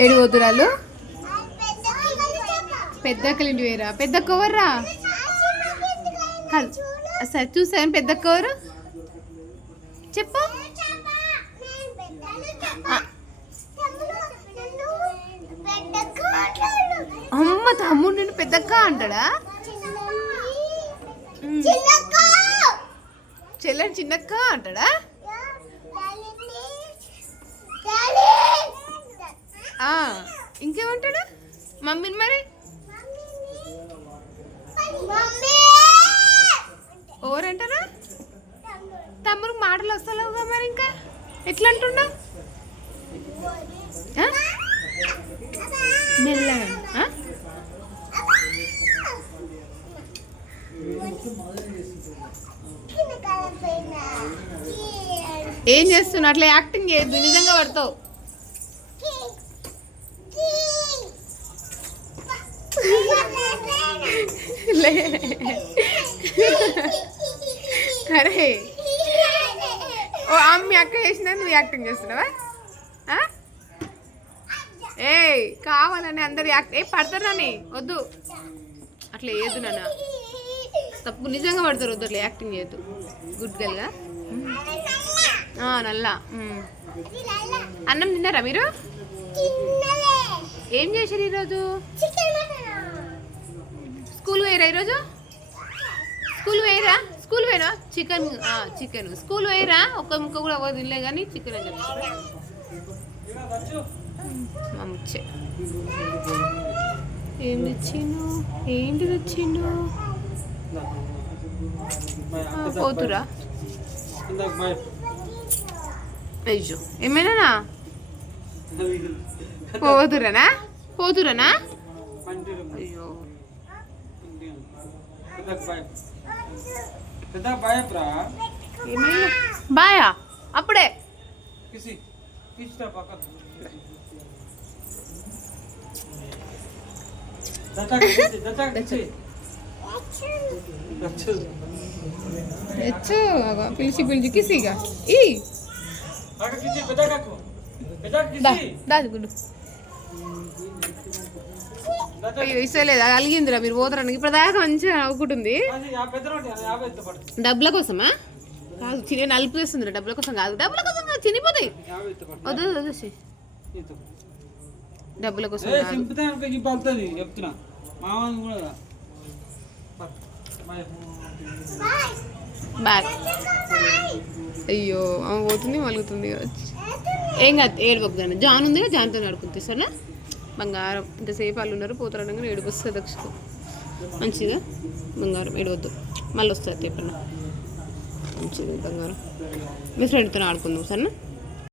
ఏడు పోతురాలు పెద్దక్కలు ఇంటి వేరా పెద్దక్క ఎవర్రా సరే చూసాను పెద్దక్క ఎవరు చెప్పు అమ్మ తమ్ముడు నేను పెద్దక్క అంటాడా చెల్లెని చిన్నక్క అంటాడా ఇంకేమంటాడు మమ్మీని మరి ఎవరంటారా తమ్ముడికి మాటలు వస్తలేవుగా మరి ఇంకా ఎట్లా అంటున్నా మెల్లగా ఏం చేస్తున్నా అట్లా యాక్టింగ్ చేయద్దు నిజంగా పడతావు అరే ఓ అమ్మి అక్క చేసినా నువ్వు యాక్టింగ్ చేస్తున్నావా ఏ కావాలని అందరు పడతారని వద్దు అట్లా వేయద్దు నాన్న తప్పు నిజంగా పడతారు వద్దు అట్లా యాక్టింగ్ చేయొద్దు గుడ్ గర్ల్గా నల్లా అన్నం తిన్నారా మీరు ఏం చేశారు ఈరోజు స్కూల్ వేయరా ఈరోజు స్కూల్ వేయరా చికెన్ స్కూల్ వేయరా ఒక్క ముక్క కూడా అవ్వదు తినలే కానీ చికెన్ అని చెప్తారు మా ముచ్చే ఏంటి తెచ్చిండు పోతురా అయ్యో ఏమైనా పోతురనా అయ్యో ఏమైనా బాయా అప్పుడే పిలిచి కిసిగా గుడ్డు ఇస్తలేదు అలిగిందిరా మీరు పోతారని ఇప్పుడు దాకా మంచిగా నవ్వుకుంటుంది డబ్బుల కోసమా కాదు చిన్న నలుపు వేస్తుంది డబ్బుల కోసం కాదు చినిపోతాయి వద్దు డబ్బుల కోసం బాయ్ అయ్యో అమ్మ పోతుంది మలుగుతుంది కావచ్చు ఏం కాదు ఏడుపు కానీ జాన్ ఉంది జాన్తో నడుకుంది సరేనా బంగారం ఇంతసేపు వాళ్ళు ఉన్నారు పోతారనగా ఏడుపు వస్తుంది దక్షకు మంచిగా బంగారం ఏడవద్దు మళ్ళీ వస్తుంది ఎప్పుడన్నా మంచిది బంగారం మీ ఫ్రెండ్తో ఆడుకుందాం సరేనా